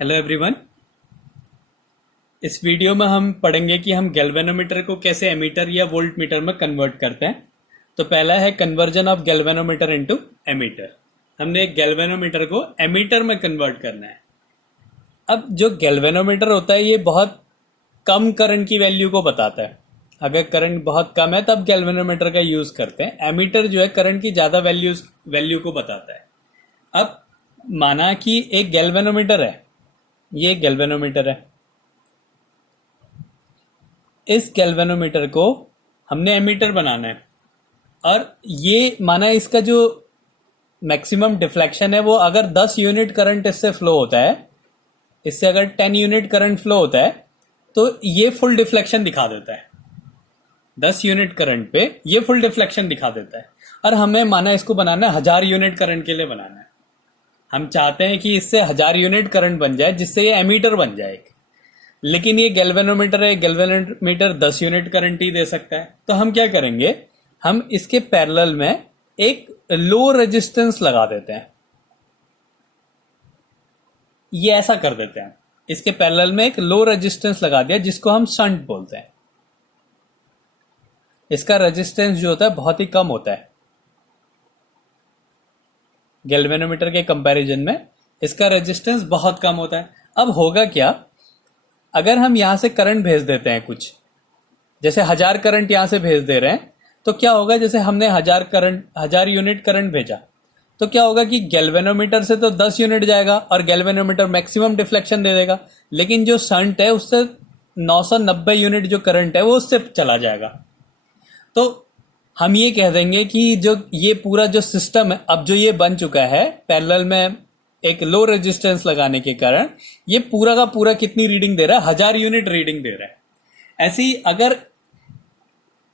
Hello everyone. इस video में हम पढ़ेंगे कि हम गैल्वेनोमीटर को कैसे एमीटर या वोल्ट मीटर में कन्वर्ट करते हैं। तो पहला है conversion of galvanometer into ammeter. हमने एक गैल्वेनोमीटर को एमीटर में कन्वर्ट करना है। अब जो गैल्वेनोमीटर होता है ये बहुत कम करंट की वैल्यू को बताता है। अगर करंट बहुत कम है तब गैल्वेनोमीटर का यूज करते हैं। एमीटर जो है करंट की ज्यादा वैल्यू को बताता है। अब माना कि एक गैल्वेनोमीटर है, ये एक गैल्वेनोमीटर है। इस गैल्वेनोमीटर को हमने एमीटर बनाना है और ये माना इसका जो मैक्सिमम डिफ्लेक्शन है वो अगर 10 यूनिट करंट इससे फ्लो होता है, इससे अगर 10 यूनिट करंट फ्लो होता है तो ये फुल डिफ्लेक्शन दिखा देता है। 10 यूनिट करंट पे ये फुल डिफ्लेक्शन दिखा देता है। और हमें माना इसको बनाना है 1000 यूनिट करंट के लिए बनाना है। हम चाहते हैं कि इससे 1000 यूनिट करंट बन जाए जिससे ये एमीटर बन जाए। लेकिन ये गैल्वेनोमीटर है, गैल्वेनोमीटर 10 यूनिट करंट ही दे सकता है। तो हम क्या करेंगे, हम इसके पैरेलल में एक लो रेजिस्टेंस लगा देते हैं। ये ऐसा कर देते हैं, इसके पैरेलल में एक लो रेजिस्टेंस लगा दिया जिसको हम शंट बोलते हैं। इसका रेजिस्टेंस जो होता है बहुत ही कम होता है। गैल्वेनोमीटर के कंपैरिजन में इसका रेजिस्टेंस बहुत कम होता है। अब होगा क्या, अगर हम यहां से करंट भेज देते हैं कुछ, जैसे 1000 करंट यहां से भेज दे रहे हैं, तो क्या होगा, जैसे हमने 1000 यूनिट करंट भेजा तो क्या होगा कि गैल्वेनोमीटर से तो 10 यूनिट जाएगा और गैल्वेनोमीटर मैक्सिमम डिफ्लेक्शन दे देगा। लेकिन जो शंट है उससे 990 यूनिट जो करंट है वो उससे चला जाएगा। तो हम ये कह देंगे कि जो ये पूरा जो सिस्टम है, अब जो ये बन चुका है पैरेलल में एक लो रेजिस्टेंस लगाने के कारण, ये पूरा का पूरा कितनी रीडिंग दे रहा है, 1000 यूनिट रीडिंग दे रहा है। ऐसी अगर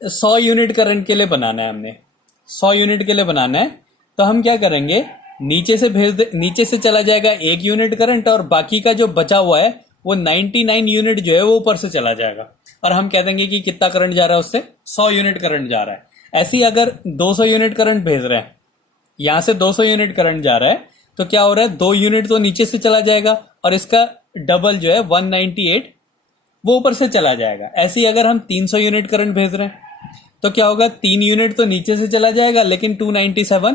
100 यूनिट करंट के लिए बनाना है, हमने 100 यूनिट के लिए बनाना है, तो हम क्या करेंगे, नीचे से चला जाएगा 1 यूनिट करंट और बाकी का जो बचा हुआ है वो 99 यूनिट जो है वो ऊपर से चला जाएगा। और हम कह देंगे कि कितना करंट जा रहा है, उससे 100 यूनिट करंट जा रहा है। ऐसे ही अगर 200 यूनिट करंट भेज रहे हैं, यहां से 200 यूनिट करंट जा रहा है, तो क्या हो रहा है, 2 यूनिट तो नीचे से चला जाएगा और इसका डबल जो है 198 वो ऊपर से चला जाएगा। ऐसे ही अगर हम 300 यूनिट करंट भेज रहे हैं तो क्या होगा, 3 यूनिट तो नीचे से चला जाएगा लेकिन 297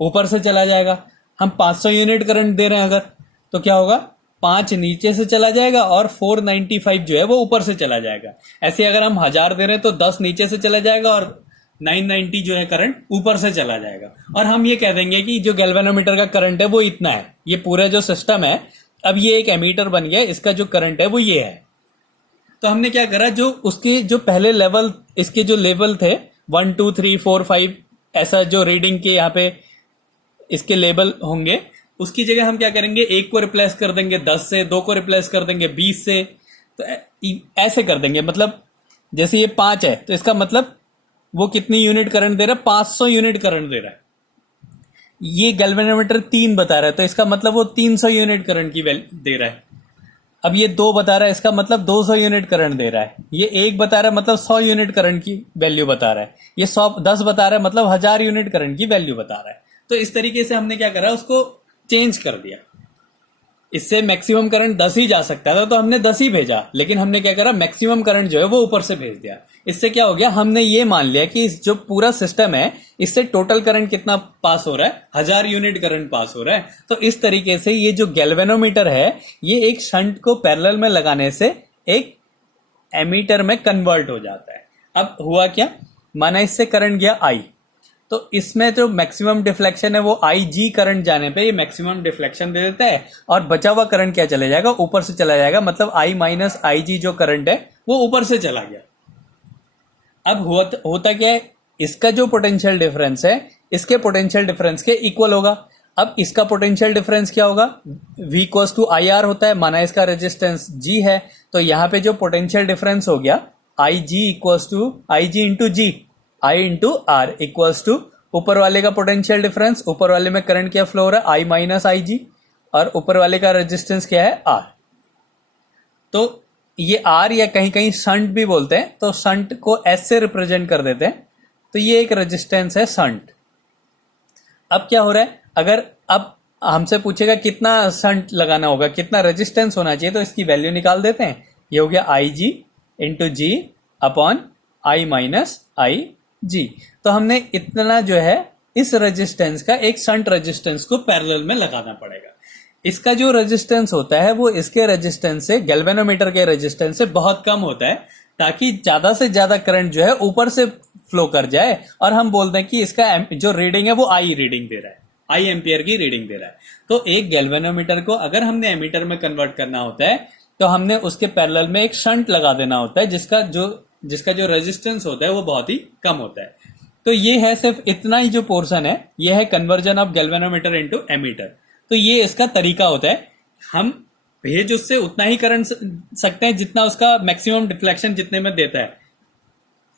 ऊपर से चला जाएगा। हम 500 यूनिट करंट दे रहे हैं अगर, तो क्या होगा, 5 नीचे से चला जाएगा और 495 जो है वो ऊपर से चला जाएगा। ऐसे अगर हम 1000 दे रहे हैं तो 10 नीचे से चला जाएगा और 990 जो है करंट ऊपर से चला जाएगा। और हम ये कह देंगे कि जो गैल्वेनोमीटर का करंट है वो इतना है। ये पूरा जो सिस्टम है, अब ये एक एमीटर बन गया, इसका जो करंट है वो ये है। तो हमने क्या करा, जो उसके जो पहले लेवल, इसके जो लेवल थे 1 2 3 4 5 ऐसा जो रीडिंग के यहाँ पे इसके लेवल होंगे, उसकी जगह हम क्या करेंगे, 1 को रिप्लेस कर देंगे 10 से, 2 को रिप्लेस कर देंगे 20 से, तो ऐसे कर देंगे। मतलब जैसे ये 5 है तो इसका मतलब वो कितनी यूनिट करंट दे रहा है, 500 यूनिट करंट दे रहा है। ये गैल्वेनोमीटर 3 बता रहा है तो इसका मतलब वो 300 यूनिट करंट की वैल्यू दे रहा है। अब ये 2 बता रहा है, इसका मतलब 200 यूनिट करंट दे रहा है। ये 1 बता रहा है मतलब 100 यूनिट करंट की वैल्यू बता रहा है। ये 10 बता रहा है मतलब 1000 यूनिट करंट की वैल्यू बता रहा है। तो इस तरीके से हमने क्या करा, उसको चेंज कर दिया। इससे मैक्सिमम करंट 10 ही जा सकता था तो हमने 10 ही भेजा, लेकिन हमने क्या करा, मैक्सिमम करंट जो है वो ऊपर से भेज दिया। इससे क्या हो गया, हमने ये मान लिया कि जो पूरा सिस्टम है इससे टोटल करंट कितना पास हो रहा है, 1000 यूनिट करंट पास हो रहा है। तो इस तरीके से ये जो गैल्वेनोमीटर है ये एक शंट को पैरेलल में लगाने से एक एमीटर में कन्वर्ट हो जाता है। अब हुआ क्या, माना इससे करंट गया I, तो इसमें जो मैक्सिमम डिफ्लेक्शन है वो IG करंट जाने पे ये मैक्सिमम डिफ्लेक्शन दे देता है और बचा हुआ करंट क्या चले जाएगा, ऊपर से चला जाएगा। मतलब I माइनस IG जो करंट है वो ऊपर से चला गया। अब होता क्या है, इसका जो पोटेंशियल डिफरेंस है इसके पोटेंशियल डिफरेंस के इक्वल होगा। अब इसका पोटेंशियल डिफरेंस क्या होगा, V इक्वल्स टू IR होता है, माना इसका रेजिस्टेंस G है, तो यहाँ पे जो पोटेंशियल डिफरेंस हो गया IG equals to IG into G, I into R equals to ऊपर वाले का पोटेंशियल डिफरेंस, ऊपर वाले में करंट क्या फ्लो हो रहा है I माइनस IG, और ऊपर वाले का रेजिस्टेंस क्या है R। तो ये R या कहीं कहीं शंट भी बोलते हैं, तो शंट को S से रिप्रेजेंट कर देते हैं। तो ये एक रेजिस्टेंस है शंट। अब क्या हो रहा है, अगर अब हमसे पूछेगा कितना शंट लगाना होगा, कितना रेजिस्टेंस होना चाहिए, तो इसकी वैल्यू निकाल देते हैं। ये हो गया I g into g upon I minus I g. तो हमने इतना जो है इस रेजिस्टेंस का एक शंट रेजिस्टेंस को पैरेलल में लगाना पड़ेगा। इसका जो रेजिस्टेंस होता है वो इसके रेजिस्टेंस से, गैल्वेनोमीटर के रेजिस्टेंस से बहुत कम होता है, ताकि ज्यादा से ज्यादा करंट जो है ऊपर से फ्लो कर जाए और हम बोल दें कि इसका जो रीडिंग है वो आई रीडिंग दे रहा है, आई एम्पियर की रीडिंग दे रहा है। तो एक गैल्वेनोमीटर को अगर हमने एमीटर में कन्वर्ट करना होता है तो हमने उसके पैरेलल में एक शंट लगा देना होता है, जिसका जो रेजिस्टेंस होता है वो बहुत ही कम होता है। तो ये है सिर्फ इतना ही जो पोर्शन है, ये है conversion of galvanometer into ammeter. तो ये इसका तरीका होता है। हम भेज उससे उतना ही करंट सकते हैं जितना उसका मैक्सिमम डिफ्लेक्शन जितने में देता है।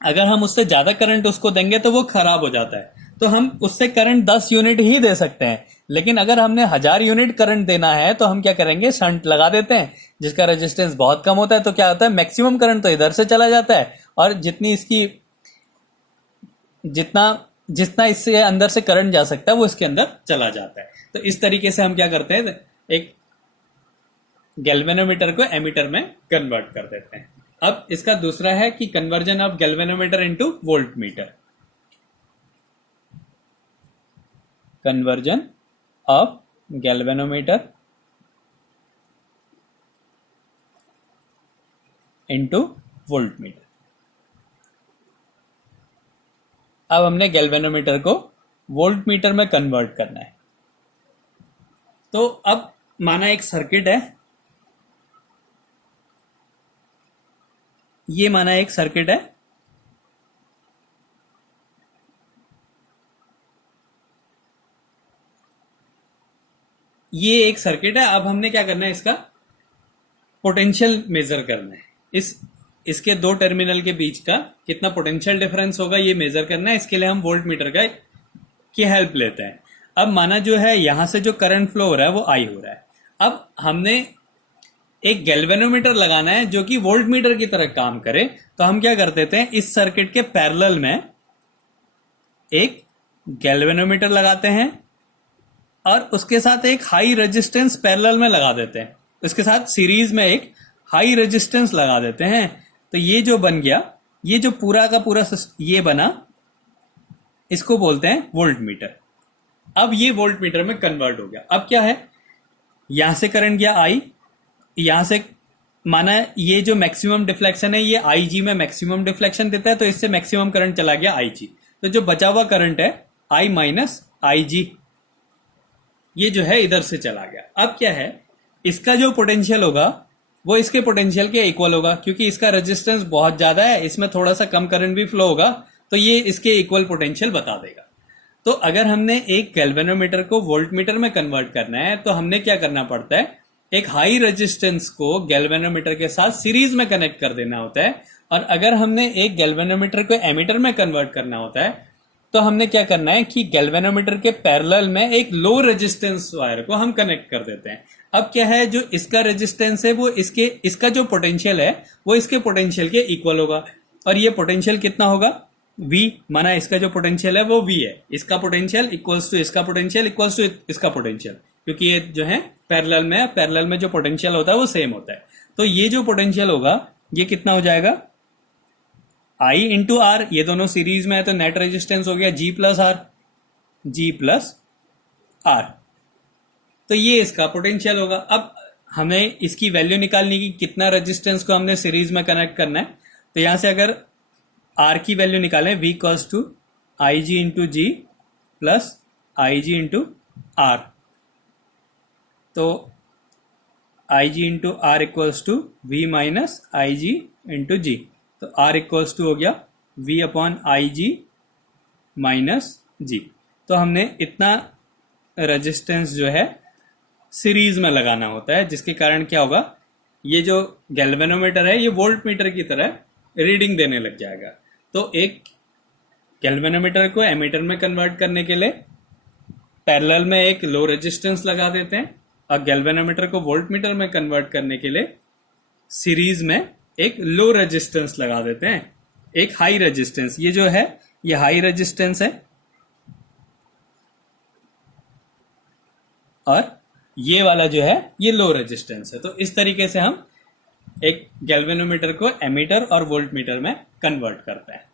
अगर हम उससे ज्यादा करंट उसको देंगे तो वो खराब हो जाता है। तो हम उससे करंट 10 यूनिट ही दे सकते हैं, लेकिन अगर हमने 1000 यूनिट करंट देना है तो हम क्या करेंगे, शंट लगा देते हैं जिसका रेजिस्टेंस बहुत कम होता है। तो क्या होता है, मैक्सिमम करंट तो इधर से चला जाता है और जितना इससे अंदर से करंट जा सकता है वो इसके अंदर चला जाता है। तो इस तरीके से हम क्या करते हैं, एक गैल्वेनोमीटर को एमीटर में कन्वर्ट कर देते हैं। अब इसका दूसरा है कि conversion of galvanometer into voltmeter. Conversion of galvanometer into voltmeter. अब हमने गैल्वेनोमीटर को वोल्टमीटर में कन्वर्ट करना है। तो अब माना एक सर्किट है, ये माना एक सर्किट है, ये एक सर्किट है। अब हमने क्या करना है, इसका पोटेंशियल मेजर करना है। इसके दो टर्मिनल के बीच का कितना पोटेंशियल डिफरेंस होगा ये मेजर करना है। इसके लिए हम वोल्ट मीटर की हेल्प लेते हैं। अब माना जो है यहां से जो करंट फ्लो हो रहा है वो आई हो रहा है। अब हमने एक गैल्वेनोमीटर लगाना है जो कि वोल्ट मीटर की तरह काम करे। तो हम क्या कर देते हैं, इस सर्किट के पैरेलल में एक गैल्वेनोमीटर लगाते हैं और उसके साथ एक हाई रेजिस्टेंस पैरेलल में लगा देते हैं। उसके साथ सीरीज में एक हाई रेजिस्टेंस लगा देते हैं। तो ये जो बन गया, ये जो पूरा का पूरा ये बना, इसको बोलते हैं वोल्ट मीटर। अब ये वोल्ट मीटर में कन्वर्ट हो गया। अब क्या है, यहां से करंट गया आई, यहां से माना ये जो मैक्सिमम डिफ्लेक्शन है ये आई जी में मैक्सिमम डिफ्लेक्शन देता है, तो इससे मैक्सिमम करंट चला गया आई जी। तो जो बचा हुआ करंट है आई माइनस आई जी, ये जो है इधर से चला गया। अब क्या है, इसका जो पोटेंशियल होगा वो इसके पोटेंशियल के इक्वल होगा, क्योंकि इसका रेजिस्टेंस बहुत ज्यादा है, इसमें थोड़ा सा कम करंट भी फ्लो होगा, तो ये इसके इक्वल पोटेंशियल बता देगा। तो अगर हमने एक गैल्वेनोमीटर को वोल्टमीटर में कन्वर्ट करना है तो हमने क्या करना पड़ता है, एक हाई रेजिस्टेंस को गैल्वेनोमीटर के साथ सीरीज में कनेक्ट कर देना होता है। और अगर हमने एक गैल्वेनोमीटर को एमीटर में कन्वर्ट करना होता है तो हमने क्या करना है कि गैल्वेनोमीटर के पैरेलल में एक लो रेजिस्टेंस वायर को हम कनेक्ट कर देते हैं। अब क्या है, जो इसका रेजिस्टेंस है वो इसका जो पोटेंशियल है वो इसके पोटेंशियल के इक्वल होगा। और ये पोटेंशियल कितना होगा, V, माना इसका जो पोटेंशियल है वो V है, इसका पोटेंशियल इक्वल्स टू इसका पोटेंशियल इक्वल्स टू इसका पोटेंशियल, क्योंकि ये जो है पैरेलल में जो पोटेंशियल होता है वो सेम होता है। तो ये जो पोटेंशियल होगा ये कितना हो जाएगा, I इंटू आर, ये दोनों सीरीज में है तो नेट रेजिस्टेंस हो गया G प्लस आर। तो ये इसका पोटेंशियल होगा। अब हमें इसकी वैल्यू निकालनी की, कितना रेजिस्टेंस को हमने सीरीज में कनेक्ट करना है। तो यहां से अगर आर की वैल्यू निकालें, V equals to I g into g plus I g into r, तो I g into r equals to v minus I g into g. तो आर इक्वल्स टू हो गया V upon I g minus g. तो हमने इतना resistance जो है series में लगाना होता है, जिसके कारण क्या होगा, ये जो गैल्वेनोमीटर है ये वोल्ट मीटर की तरह रीडिंग देने लग जाएगा। तो एक गैल्वेनोमीटर को एमीटर में कन्वर्ट करने के लिए पैरेलल में एक लो रेजिस्टेंस लगा देते हैं, और गैल्वेनोमीटर को वोल्ट मीटर में कन्वर्ट करने के लिए सीरीज में एक लो रेजिस्टेंस लगा देते हैं, एक हाई रेजिस्टेंस। ये जो है ये हाई रेजिस्टेंस है, और ये वाला जो है ये लो रेजिस्टेंस है। तो इस तरीके से हम एक गैल्वेनोमीटर को एमीटर और वोल्टमीटर में कन्वर्ट करते हैं।